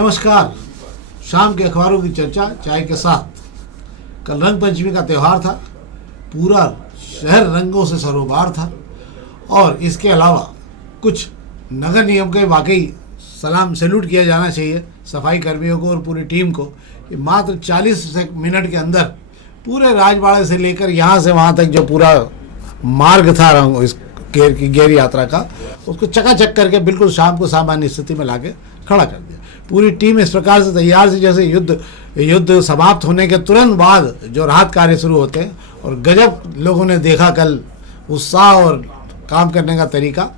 नमस्कार। शाम के अखबारों की चर्चा चाय के साथ। कल रंग पंचमी का त्यौहार था। पूरा शहर रंगों से सरोबार था और इसके अलावा कुछ नगर निगम के वाकई सलाम सैल्यूट किया जाना चाहिए सफाई कर्मियों को और पूरी टीम को कि मात्र 40 मिनट के अंदर पूरे राजवाड़े से लेकर यहाँ से वहाँ तक जो पूरा मार्ग था इस गेर यात्रा का, उसको चकाचक करके बिल्कुल शाम को सामान्य स्थिति में लाके खड़ा कर दिया। पूरी टीम इस प्रकार से तैयार थी जैसे युद्ध समाप्त होने के तुरंत बाद जो राहत कार्य शुरू होते हैं। और गजब लोगों ने देखा कल उत्साह और काम करने का तरीका।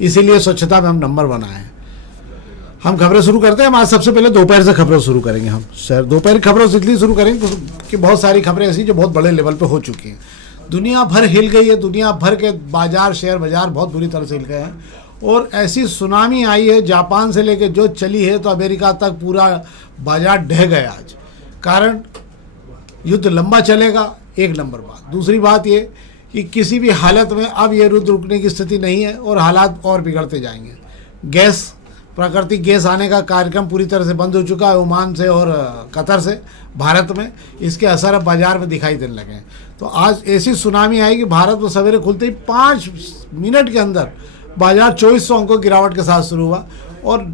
इसीलिए स्वच्छता में हम नंबर 1 आए हैं। हम खबरें शुरू करते हैं। हम आज सबसे पहले दोपहर से खबरें शुरू करेंगे। हम दोपहर खबरों से इसलिए शुरू करेंगे कि बहुत सारी खबरें ऐसी जो बहुत बड़े लेवल पे हो चुकी हैं। दुनिया भर हिल गई है। दुनिया भर के बाजार, शेयर बाजार बहुत बुरी तरह से हिल गए हैं और ऐसी सुनामी आई है जापान से लेकर जो चली है तो अमेरिका तक पूरा बाजार ढह गया आज। कारण युद्ध लंबा चलेगा, एक नंबर बात। दूसरी बात ये कि किसी भी हालत में अब ये युद्ध रुकने की स्थिति नहीं है और हालात और बिगड़ते जाएंगे। गैस, प्राकृतिक गैस आने का कार्यक्रम पूरी तरह से बंद हो चुका है ओमान से और कतर से भारत में। इसके असर अब बाजार में दिखाई देने लगे हैं। तो आज ऐसी सुनामी आई कि भारत में सवेरे खुलते ही 5 मिनट के अंदर बाजार 2400 अंकों गिरावट के साथ शुरू हुआ और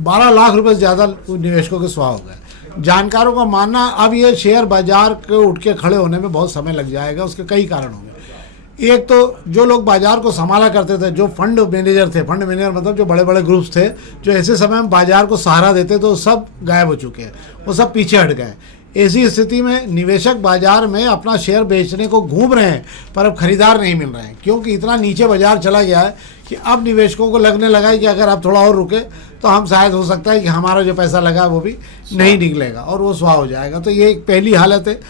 12 लाख रुपए से ज़्यादा निवेशकों के स्वाह हो गए। जानकारों का मानना अब ये शेयर बाजार के उठ के खड़े होने में बहुत समय लग जाएगा। उसके कई कारण होंगे। एक तो जो लोग बाजार को संभाला करते थे, जो फंड मैनेजर थे, फंड मैनेजर मतलब जो बड़े बड़े ग्रुप्स थे जो ऐसे समय में बाजार को सहारा देते तो सब गायब हो चुके हैं, वो सब पीछे हट गए। ऐसी स्थिति में निवेशक बाजार में अपना शेयर बेचने को घूम रहे हैं पर अब खरीदार नहीं मिल रहे हैं क्योंकि इतना नीचे बाजार चला गया है कि अब निवेशकों को लगने लगा है कि अगर आप थोड़ा और रुके तो हम शायद हो सकता है कि हमारा जो पैसा लगा वो भी नहीं निकलेगा और वो स्वाह हो जाएगा। तो ये एक पहली हालत है।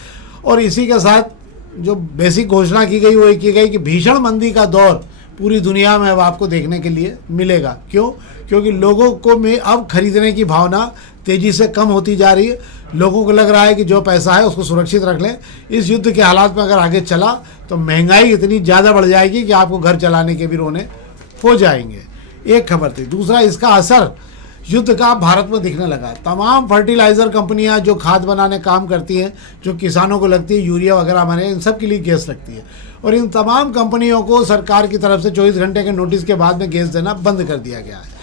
और इसी के साथ जो बेसिक घोषणा की गई वो ये की गई कि भीषण मंदी का दौर पूरी दुनिया में अब आपको देखने के लिए मिलेगा। क्यों? क्योंकि लोगों को में अब खरीदने की भावना तेज़ी से कम होती जा रही है। लोगों को लग रहा है कि जो पैसा है उसको सुरक्षित रख लें। इस युद्ध के हालात में अगर आगे चला तो महंगाई इतनी ज़्यादा बढ़ जाएगी कि आपको घर चलाने के भी रोने हो जाएंगे। एक खबर थी। दूसरा, इसका असर युद्ध का भारत में दिखने लगा। तमाम फर्टिलाइज़र कंपनियां जो खाद बनाने काम करती हैं, जो किसानों को लगती है, यूरिया वगैरह हमारे, इन सब के लिए गैस लगती है और इन तमाम कंपनियों को सरकार की तरफ से 24 घंटे के नोटिस के बाद में गैस देना बंद कर दिया गया है।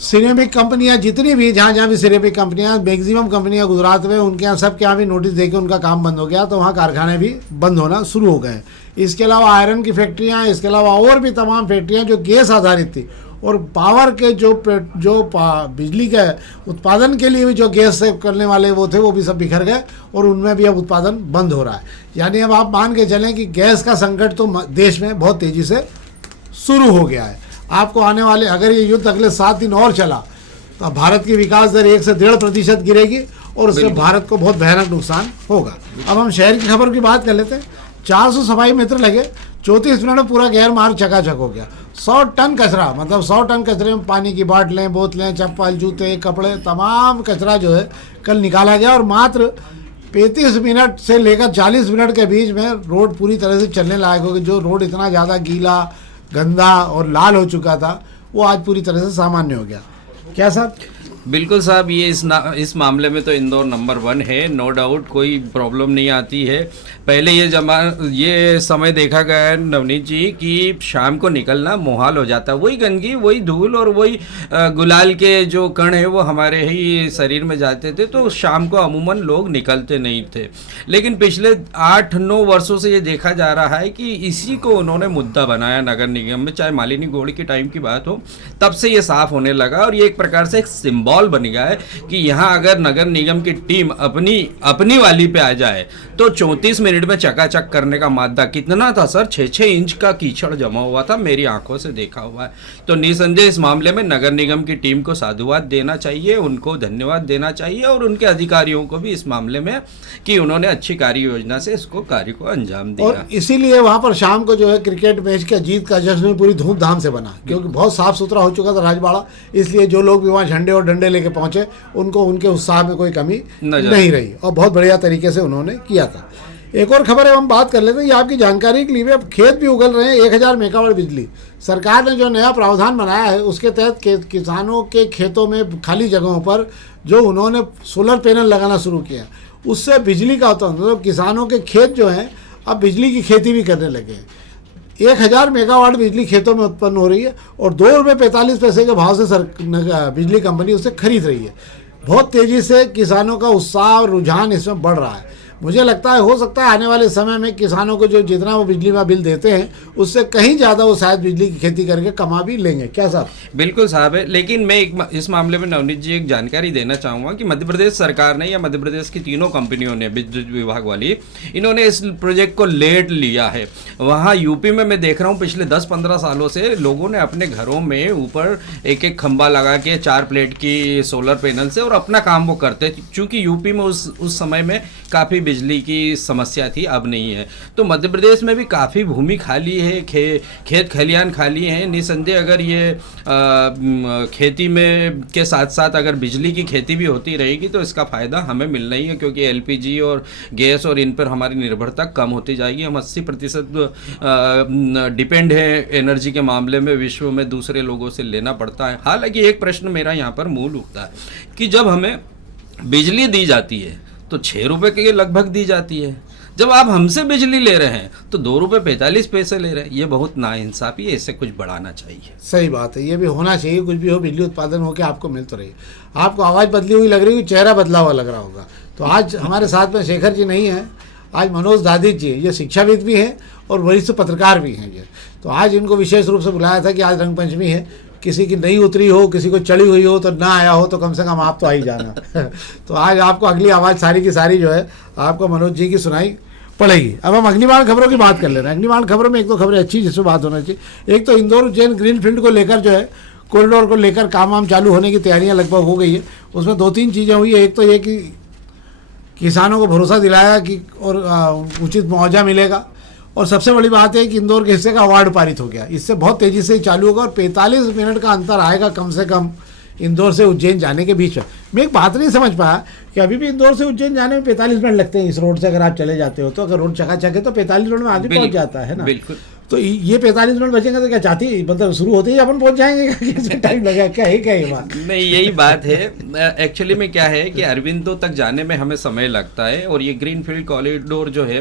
सिरेमिक कंपनियां जितनी भी, जहाँ भी सिरेमिक कंपनियां, मैक्सिमम कंपनियां गुजरात में, उनके यहाँ सब के यहाँ भी नोटिस देके उनका काम बंद हो गया। तो वहाँ कारखाने भी बंद होना शुरू हो गए। इसके अलावा आयरन की फैक्ट्रियाँ, इसके अलावा और भी तमाम फैक्ट्रियाँ जो गैस आधारित थी और पावर के जो बिजली के उत्पादन के लिए भी जो गैस से करने वाले वो थे वो भी सब बिखर गए और उनमें भी अब उत्पादन बंद हो रहा है। यानी अब आप मान के चलें कि गैस का संकट तो देश में बहुत तेज़ी से शुरू हो गया है। आपको आने वाले, अगर ये युद्ध अगले 7 दिन और चला तो भारत की विकास दर 1 से 1.5% गिरेगी और उससे भारत को बहुत भयानक नुकसान होगा। अब हम शहर की खबर की बात कर लेते हैं। 400 सफाई मित्र लगे, 34 मिनट में पूरा गैर मार्ग चकाचक हो गया। 100 टन कचरा, मतलब 100 टन कचरे में पानी की बाटलें, बोतलें, चप्पल, जूते, कपड़े, तमाम कचरा जो है कल निकाला गया और मात्र 35 मिनट से लेकर 40 मिनट के बीच में रोड पूरी तरह से चलने लायक हो गई। जो रोड इतना ज़्यादा गीला, गंदा और लाल हो चुका था वो आज पूरी तरह से सामान्य हो गया। क्या साहब? बिल्कुल साहब, ये इस मामले में तो इंदौर नंबर 1 है, नो डाउट, कोई प्रॉब्लम नहीं आती है। पहले ये समय देखा गया है नवनीत जी कि शाम को निकलना मुहाल हो जाता है। वही गंदगी, वही धूल और वही गुलाल के जो कण है वो हमारे ही शरीर में जाते थे, तो शाम को अमूमन लोग निकलते नहीं थे। लेकिन पिछले 8-9 वर्षों से ये देखा जा रहा है कि इसी को उन्होंने मुद्दा बनाया नगर निगम में, चाहे मालिनी गौड़ के टाइम की बात हो, तब से ये साफ होने लगा और ये एक प्रकार से एक सिंबल बन गया है कि यहाँ अगर नगर निगम की टीम अपनी वाली पे आ जाए तो 34 मिनट में चकाचक करने का मादा कितना था सर? 6-6 इंच का कीचड़ जमा हुआ था, मेरी आंखों से देखा हुआ है। तो निसंदेह इस मामले में नगर निगम की टीम को साधुवाद देना चाहिए, उनको धन्यवाद देना चाहिए और उनके अधिकारियों को भी इस मामले में कि उन्होंने अच्छी कार्य योजना से इसको कार्य को अंजाम दिया। और इसीलिए वहाँ पर शाम को जो है क्रिकेट मैच का जीत का जश्न पूरी धूमधाम से बना क्योंकि बहुत साफ सुथरा हो चुका था राजवाड़ा। इसलिए जो लोग भी वहाँ झंडे और डंडे लेके पहुंचे उनको उनके उत्साह में कोई कमी नहीं रही और बहुत बढ़िया तरीके से उन्होंने किया था। एक और खबर है, हम बात कर लेते हैं, ये आपकी जानकारी के लिए। अब खेत भी उगल रहे हैं 1000 मेगावाट बिजली। सरकार ने जो नया प्रावधान बनाया है उसके तहत किसानों के खेतों में खाली जगहों पर जो उन्होंने सोलर पैनल लगाना शुरू किया, उससे बिजली का होता है, मतलब किसानों के खेत जो हैं अब बिजली की खेती भी करने लगे हैं। 1000 मेगावाट बिजली खेतों में उत्पन्न हो रही है और ₹2.45 के भाव से बिजली कंपनी उसे खरीद रही है। बहुत तेज़ी से किसानों का उत्साह और रुझान इसमें बढ़ रहा है। मुझे लगता है हो सकता है आने वाले समय में किसानों को जो जितना वो बिजली का बिल देते हैं उससे कहीं ज़्यादा वो शायद बिजली की खेती करके कमा भी लेंगे। क्या साहब? बिल्कुल साहब है, लेकिन मैं इस मामले में नवनीत जी एक जानकारी देना चाहूँगा कि मध्य प्रदेश सरकार ने या मध्य प्रदेश की तीनों कंपनियों ने, विद्युत विभाग वाली, इन्होंने इस प्रोजेक्ट को लेट लिया है। वहाँ यूपी में मैं देख रहा हूँ पिछले 10-15 सालों से लोगों ने अपने घरों में ऊपर एक एक खंबा लगा के 4 प्लेट की सोलर पैनल से और अपना काम वो करते, चूँकि यूपी में उस समय में काफ़ी बिजली की समस्या थी, अब नहीं है। तो मध्य प्रदेश में भी काफ़ी भूमि खाली है, खेत खलियान खाली हैं। निसंदेह अगर ये खेती में के साथ साथ अगर बिजली की खेती भी होती रहेगी तो इसका फ़ायदा हमें मिलना ही है, क्योंकि एलपीजी और गैस और इन पर हमारी निर्भरता कम होती जाएगी। हम 80% डिपेंड है एनर्जी के मामले में, विश्व में दूसरे लोगों से लेना पड़ता है। हालांकि एक प्रश्न मेरा यहाँ पर मूल उठता है कि जब हमें बिजली दी जाती है तो 6 रुपये के लगभग दी जाती है, जब आप हमसे बिजली ले रहे हैं तो ₹2.45 ले रहे हैं। ये बहुत नाइंसाफी है, इससे कुछ बढ़ाना चाहिए। सही बात है, ये भी होना चाहिए। कुछ भी हो, बिजली उत्पादन हो के आपको मिल तो रही। आपको आवाज़ बदली हुई लग रही है, चेहरा बदला हुआ लग रहा होगा। तो आज हमारे साथ में शेखर जी नहीं हैं, आज मनोज दादिज जी, ये शिक्षाविद भी हैं और वरिष्ठ पत्रकार भी हैं। ये तो आज इनको विशेष रूप से बुलाया था कि आज रंग पंचमी है, किसी की नहीं उतरी हो, किसी को चढ़ी हुई हो तो ना आया हो तो कम से कम आप तो आ ही जाना। तो आज आपको अगली आवाज़ सारी की सारी जो है आपको मनोज जी की सुनाई पड़ेगी। अब हम अग्निबाण खबरों की बात कर ले रहे हैं। अग्निबाण खबरों में एक दो खबरें अच्छी जिसमें बात होना चाहिए। एक तो इंदौर उज्जैन ग्रीनफील्ड को लेकर जो है, कॉरिडोर को लेकर काम चालू होने की तैयारियां लगभग हो गई है। उसमें 2-3 चीज़ें हुई है। एक तो ये कि किसानों को भरोसा दिलाया कि और उचित मुआवजा मिलेगा, और सबसे बड़ी बात है कि इंदौर के हिस्से का अवार्ड पारित हो गया। इससे बहुत तेज़ी से चालू होगा और 45 मिनट का अंतर आएगा कम से कम इंदौर से उज्जैन जाने के बीच में। मैं एक बात नहीं समझ पाया कि अभी भी इंदौर से उज्जैन जाने में 45 मिनट लगते हैं इस रोड से, अगर आप चले जाते हो तो। अगर रोड चकाचक है तो 45 मिनट में आदमी पहुंच जाता है ना। बिल्कुल। तो ये 45 मिनट बचेंगे तो क्या चाहती, मतलब शुरू होते ही अपन पहुंच जाएंगे? कैसे टाइम लगेगा? क्या है ये बात? नहीं, यही बात है। एक्चुअली में क्या है कि अरविंदो तक जाने में हमें समय लगता है, और ये ग्रीनफील्ड कॉरिडोर जो है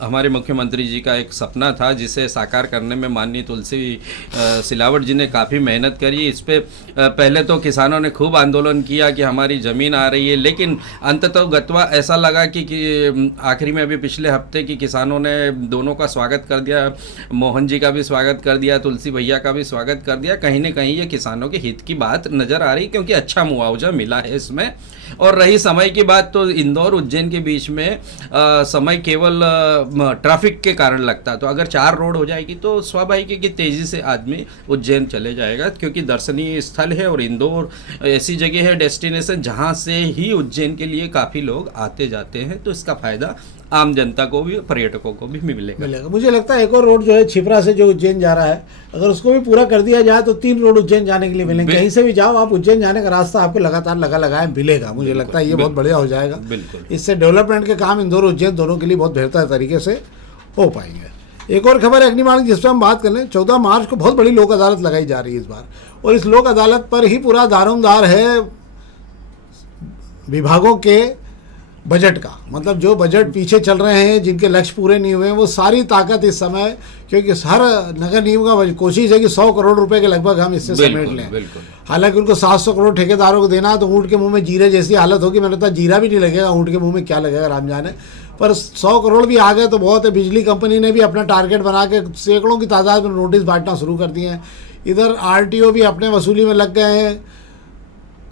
हमारे मुख्यमंत्री जी का एक सपना था, जिसे साकार करने में माननीय तुलसी सिलावट जी ने काफ़ी मेहनत करी। इस पर पहले तो किसानों ने खूब आंदोलन किया कि हमारी ज़मीन आ रही है, लेकिन अंततः गत्वा ऐसा लगा कि आखिरी में अभी पिछले हफ्ते की किसानों ने दोनों का स्वागत कर दिया, मोहन जी का भी स्वागत कर दिया, तुलसी भैया का भी स्वागत कर दिया। कहीं ना कहीं ये किसानों के हित की बात नज़र आ रही, क्योंकि अच्छा मुआवजा मिला है इसमें। और रही समय की बात, तो इंदौर उज्जैन के बीच में समय केवल ट्रैफिक के कारण लगता है। तो अगर 4 रोड हो जाएगी तो स्वाभाविक है कि तेज़ी से आदमी उज्जैन चले जाएगा, क्योंकि दर्शनीय स्थल है और इंदौर ऐसी जगह है, डेस्टिनेशन, जहाँ से ही उज्जैन के लिए काफ़ी लोग आते जाते हैं। तो इसका फ़ायदा आम जनता को भी, पर्यटकों को भी मिलेगा। मुझे लगता है एक और रोड जो है छिपरा से जो उज्जैन जा रहा है, अगर उसको भी पूरा कर दिया जाए तो 3 रोड उज्जैन जाने के लिए मिलेंगे। कहीं से भी जाओ आप, उज्जैन जाने का रास्ता आपको लगातार लगाए मिलेगा। मुझे लगता है ये बहुत बढ़िया हो जाएगा। इससे डेवलपमेंट के काम इंदौर उज्जैन दोनों के लिए बहुत बेहतर तरीके से हो पाएंगे। एक और खबर है अग्निबाण की, जिस पर हम बात कर लें। 14 मार्च को बहुत बड़ी लोक अदालत लगाई जा रही है इस बार, और इस लोक अदालत पर ही पूरा दारोमदार है विभागों के बजट का। मतलब जो बजट पीछे चल रहे हैं, जिनके लक्ष्य पूरे नहीं हुए हैं, वो सारी ताकत इस समय, क्योंकि हर नगर निगम का कोशिश है कि 100 करोड़ रुपए के लगभग हम इससे समेट लें। हालांकि उनको 700 करोड़ ठेकेदारों को देना है, तो ऊँट के मुंह में जीरे जैसी हालत होगी। मैंने कहा जीरा भी नहीं लगेगा, ऊँट के मुंह में क्या लगेगा राम जाने। पर 100 करोड़ भी आ गए तो बहुत है। बिजली कंपनी ने भी अपना टारगेट बना के सैकड़ों की तादाद में नोटिस बांटना शुरू कर दिए हैं। इधर RTO भी अपने वसूली में लग गए हैं,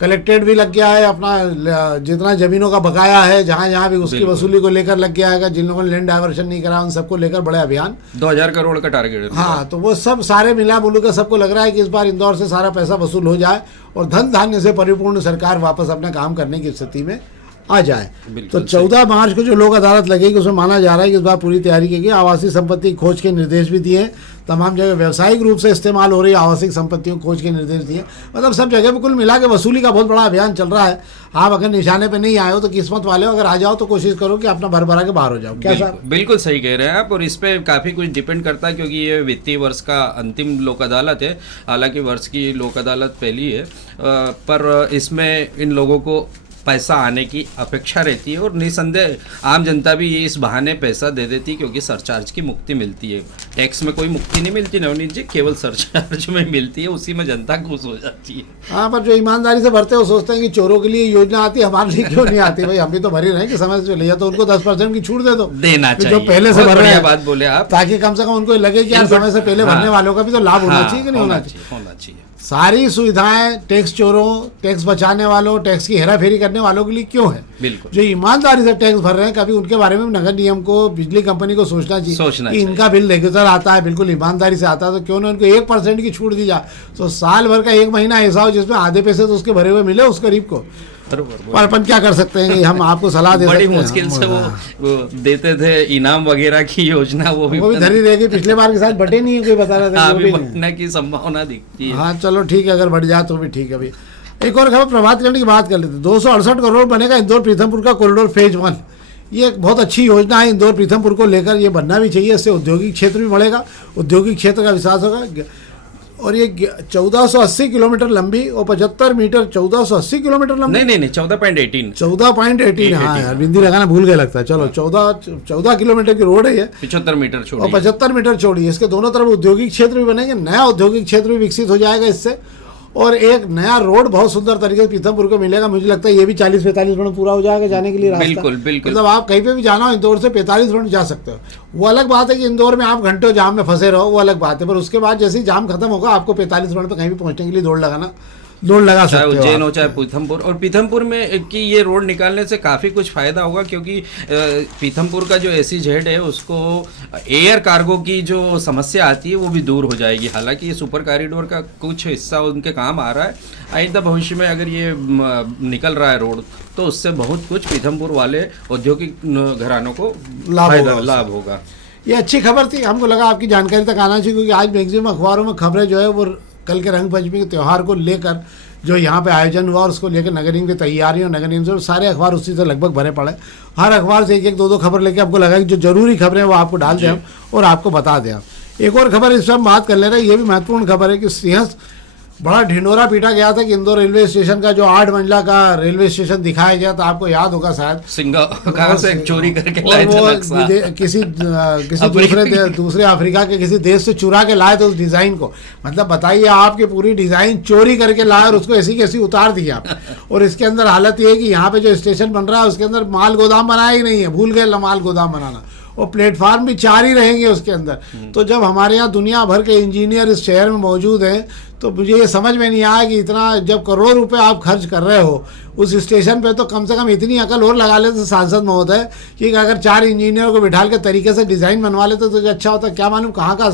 कलेक्टेड भी लग गया है, अपना जितना ज़मीनों का बकाया है जहाँ जहाँ भी उसकी वसूली को लेकर लग गया है। जिन लोगों ने लैंड डाइवर्शन नहीं करा उन सबको लेकर बड़े अभियान, 2000 करोड़ का टारगेट है। हाँ, तो वो सब सारे मिला मुलू का सबको लग रहा है कि इस बार इंदौर से सारा पैसा वसूल हो जाए और धन धान्य से परिपूर्ण सरकार वापस अपने काम करने की स्थिति में आ जाए। बिल्कुल तो 14 मार्च को जो लोक अदालत लगेगी उसमें माना जा रहा है कि इस बार पूरी तैयारी की गई। आवासीय संपत्ति खोज के निर्देश भी दिए, तमाम जगह व्यावसायिक रूप से इस्तेमाल हो रही आवासीय संपत्तियों खोज के निर्देश दिए। मतलब सब जगह पे कुल मिला के वसूली का बहुत बड़ा अभियान चल रहा है। आप अगर निशाने पे नहीं आए हो तो किस्मत वाले हो, अगर आ जाओ तो कोशिश करो कि अपना भर भरा के बाहर हो जाओ। क्या साहब? बिल्कुल सही कह रहे हैं आप। और इस पे काफ़ी कुछ डिपेंड करता है क्योंकि ये वित्तीय वर्ष का अंतिम लोक अदालत है। हालांकि वर्ष की लोक अदालत पहली है, पर इसमें इन लोगों को पैसा आने की अपेक्षा रहती है और निसंदेह आम जनता भी ये इस बहाने पैसा दे देती है क्योंकि सरचार्ज की मुक्ति मिलती है। टैक्स में कोई मुक्ति नहीं मिलती नवनीत जी, केवल सरचार्ज में मिलती है, उसी में जनता खुश हो जाती है। हाँ, पर जो ईमानदारी से भरते हैं वो सोचते हैं कि चोरों के लिए योजना आती है, हमारे लिए क्यों नहीं आती? भाई हम भी तो भरे रहे कि समय से चले जाए, तो उनको 10% की छूट दे दो, देना चाहिए। जो पहले से भर रहे हैं, बात बोले आप, ताकि कम से कम उनको लगे कि यार समय से पहले भरने वालों का भी तो लाभ होना चाहिए कि नहीं होना चाहिए? होना चाहिए। सारी सुविधाएं टैक्स चोरों, टैक्स बचाने वालों, टैक्स की हेराफेरी करने वालों के लिए क्यों है? बिल्कुल। जो ईमानदारी से टैक्स भर रहे हैं, कभी उनके बारे में नगर निगम को, बिजली कंपनी को सोचना चाहिए कि इनका बिल रेगुलर आता है, बिल्कुल ईमानदारी से आता है, तो क्यों ना उनको 1% की छूट दी जाए। तो साल भर का 1 महीना ऐसा हो जिसमें आधे पैसे तो उसके भरे हुए मिले उस गरीब को। पर अपन क्या कर सकते हैं कि हम आपको सलाह दे सकते हैं। बड़ी मुश्किल से वो देते थे इनाम वगैरह की योजना, वो भी धरी रहेगी। पिछले बार के साथ बढ़े नहीं है, कोई बता रहा था अभी बढ़ने की संभावना दिखती है। हाँ चलो ठीक है, अगर बढ़ जाए तो भी ठीक है। अभी एक और खबर प्रभात खंड की बात कर लेते हैं। 268 करोड़ बनेगा इंदौर पीथमपुर का कॉरिडोर फेज 1। ये एक बहुत अच्छी योजना है इंदौर पीथमपुर को लेकर, ये बनना भी चाहिए। इससे औद्योगिक क्षेत्र भी बढ़ेगा, औद्योगिक क्षेत्र का विकास होगा। और ये 1480 किलोमीटर लंबी और 75 मीटर, 1480 किलोमीटर लंबी, नहीं 14.18 हाँ यार बिंदी लगाना भूल गया लगता है। चलो 14 किलोमीटर की रोड है ये, 75 मीटर चौड़ी और 75 मीटर चौड़ी। इसके दोनों तरफ औद्योगिक क्षेत्र भी बनेंगे, नया औद्योगिक क्षेत्र भी विकसित हो जाएगा इससे। और एक नया रोड बहुत सुंदर तरीके से पीथमपुर को मिलेगा। मुझे लगता है ये भी 40-45 मिनट पूरा हो जाएगा जाने के लिए रास्ता। बिल्कुल बिल्कुल। मतलब आप कहीं पे भी जाना हो इंदौर से 45 मिनट जा सकते हो। वो अलग बात है कि इंदौर में आप घंटों जाम में फंसे रहो, वो अलग बात है। पर उसके बाद जैसे ही जाम खत्म होगा, आपको 45 मिनट पे कहीं भी पहुंचने के लिए दौड़ लगा सकते हो। चाहे उज्जैन हो चाहे पीथमपुर। और पीथमपुर में कि ये रोड निकालने से काफ़ी कुछ फ़ायदा होगा क्योंकि पीथमपुर का जो SEZ है उसको एयर कार्गो की जो समस्या आती है वो भी दूर हो जाएगी। हालांकि ये सुपर कॉरिडोर का कुछ हिस्सा उनके काम आ रहा है। आइंदा भविष्य में अगर ये निकल रहा है रोड तो उससे बहुत कुछ पीथमपुर वाले औद्योगिक घरानों को लाभ होगा। ये अच्छी खबर थी, हमको लगा आपकी जानकारी तक आना चाहिए क्योंकि आज मैक्सिमम अखबारों में खबरें जो है वो कल के रंग पंचमी के त्यौहार को लेकर जो यहाँ पे आयोजन हुआ और उसको लेकर नगर निगम की तैयारियों, नगर निगम से सारे अखबार उसी से लगभग भरे पड़े। हर अखबार से 1-1, 2-2 खबर लेके आपको लगा कि जो जरूरी खबरें वो आपको डाल दें और आपको बता दें। एक और खबर इस समय बात कर ले रहे हैं, ये भी महत्वपूर्ण खबर है कि सिंहस्थ बड़ा ढिंडोरा पीटा गया था कि इंदौर रेलवे स्टेशन का जो 8 मंजिला का रेलवे स्टेशन दिखाया गया, तो आपको याद होगा शायद कहाँ से चोरी करके लाए थे, किसी दूसरे अफ्रीका के किसी देश से चुरा के लाए थे उस डिजाइन को। मतलब बताइए, आपकी पूरी डिजाइन चोरी करके लाए और उसको ऐसी कैसी उतार दिया। और इसके अंदर हालत ये है कि यहाँ पे जो स्टेशन बन रहा है उसके अंदर माल गोदाम बनाया ही नहीं है, भूल गए माल गोदाम बनाना। और प्लेटफार्म भी 4 ही रहेंगे उसके अंदर। तो जब हमारे यहाँ दुनिया भर के इंजीनियर इस शहर में मौजूद हैं तो मुझे ये समझ में नहीं आया कि इतना जब करोड़ों रुपए आप खर्च कर रहे हो उस स्टेशन पे, तो कम से कम इतनी अकल और लगा लेते सांसद महोदय कि अगर 4 इंजीनियर को बिठाल के तरीके से डिज़ाइन बनवा लेते तो अच्छा होता। क्या मालूम कहाँ का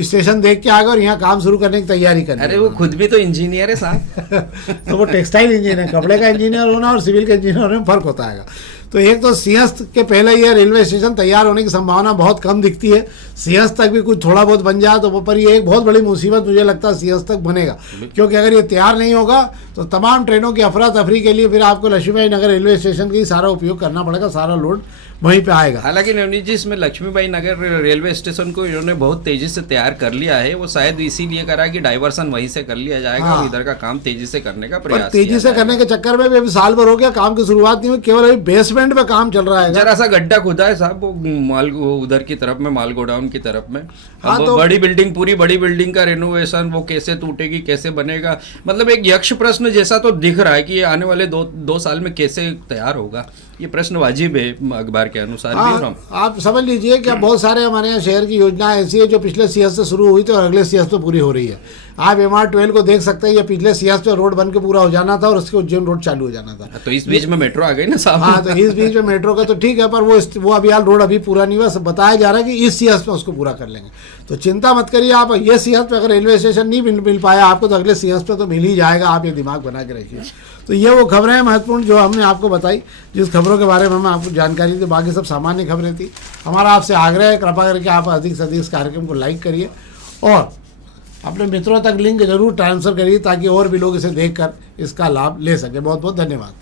स्टेशन देख के आएगा और यहाँ काम शुरू करने की तैयारी करनी। अरे वो खुद भी तो इंजीनियर है साहब। तो वो टेक्सटाइल इंजीनियर, कपड़े का इंजीनियर होना और सिविल के इंजीनियर होने में फर्क होता है। तो एक तो सिंहस्थ के पहले ये रेलवे स्टेशन तैयार होने की संभावना बहुत कम दिखती है। सिंहस्थ तक भी कुछ थोड़ा बहुत बन जाए तो पर ये एक बहुत बड़ी मुसीबत मुझे लगता है सिंहस्थ तक बनेगा, क्योंकि अगर ये तैयार नहीं होगा तो तमाम ट्रेनों की अफरा तफरी के लिए फिर आपको लक्ष्मीबाई नगर रेलवे स्टेशन का ही सारा उपयोग करना पड़ेगा, सारा लोड वहीं पे आएगा। हालांकि नवनीत जी इसमें लक्ष्मीबाई नगर रेलवे स्टेशन को इन्होंने बहुत तेजी से तैयार कर लिया है। वो शायद इसीलिए करा कि डाइवर्सन वहीं से कर लिया जाएगा और इधर का काम तेजी से करने का प्रयास तेजी से करने के चक्कर में भी अभी साल भर हो गया, काम की शुरुआत नहीं हुई, केवल अभी बेसमेंट पे काम चल रहा है। जरा सा गड्ढा खुदा है साहब वो माल उधर की तरफ में, माल गोडाउन की तरफ में। तो बड़ी बिल्डिंग, पूरी बड़ी बिल्डिंग का रेनोवेशन वो कैसे टूटेगी, कैसे बनेगा, मतलब एक यक्ष प्रश्न जैसा तो दिख रहा है कि आने वाले दो साल में कैसे तैयार होगा। ये प्रश्न वाजिब है अखबार के अनुसार भी। आप समझ लीजिए कि बहुत सारे हमारे यहाँ शहर की योजनाएं ऐसी है जो पिछले सियासत से शुरू हुई थी और अगले सियासत में पूरी हो रही है। आप MR12 को देख सकते हैं, ये पिछले सियासत में रोड बन के पूरा हो जाना था और उसके उज्जैन रोड चालू हो जाना था। तो इस बीच में मेट्रो आ गई ना साहब। हाँ, तो इस बीच में मेट्रो का तो ठीक है, पर वो अभी यार रोड अभी पूरा नहीं हुआ। बताया जा रहा है कि इस सियासत में उसको पूरा कर लेंगे। तो चिंता मत करिए आप, ये सियासत में अगर रेलवे स्टेशन नहीं मिल पाया आपको तो अगले सियासत में तो मिल ही जाएगा। आप ये दिमाग बना के रखिए। तो ये वो खबरें हैं महत्वपूर्ण जो हमने आपको बताई, जिस खबरों के बारे में हमें आपको जानकारी दी। बाकी सब सामान्य खबरें थी। हमारा आपसे आग्रह है, कृपा करके आप अधिक से अधिक इस कार्यक्रम को लाइक करिए और अपने मित्रों तक लिंक जरूर ट्रांसफ़र करिए ताकि और भी लोग इसे देखकर इसका लाभ ले सकें। बहुत बहुत धन्यवाद।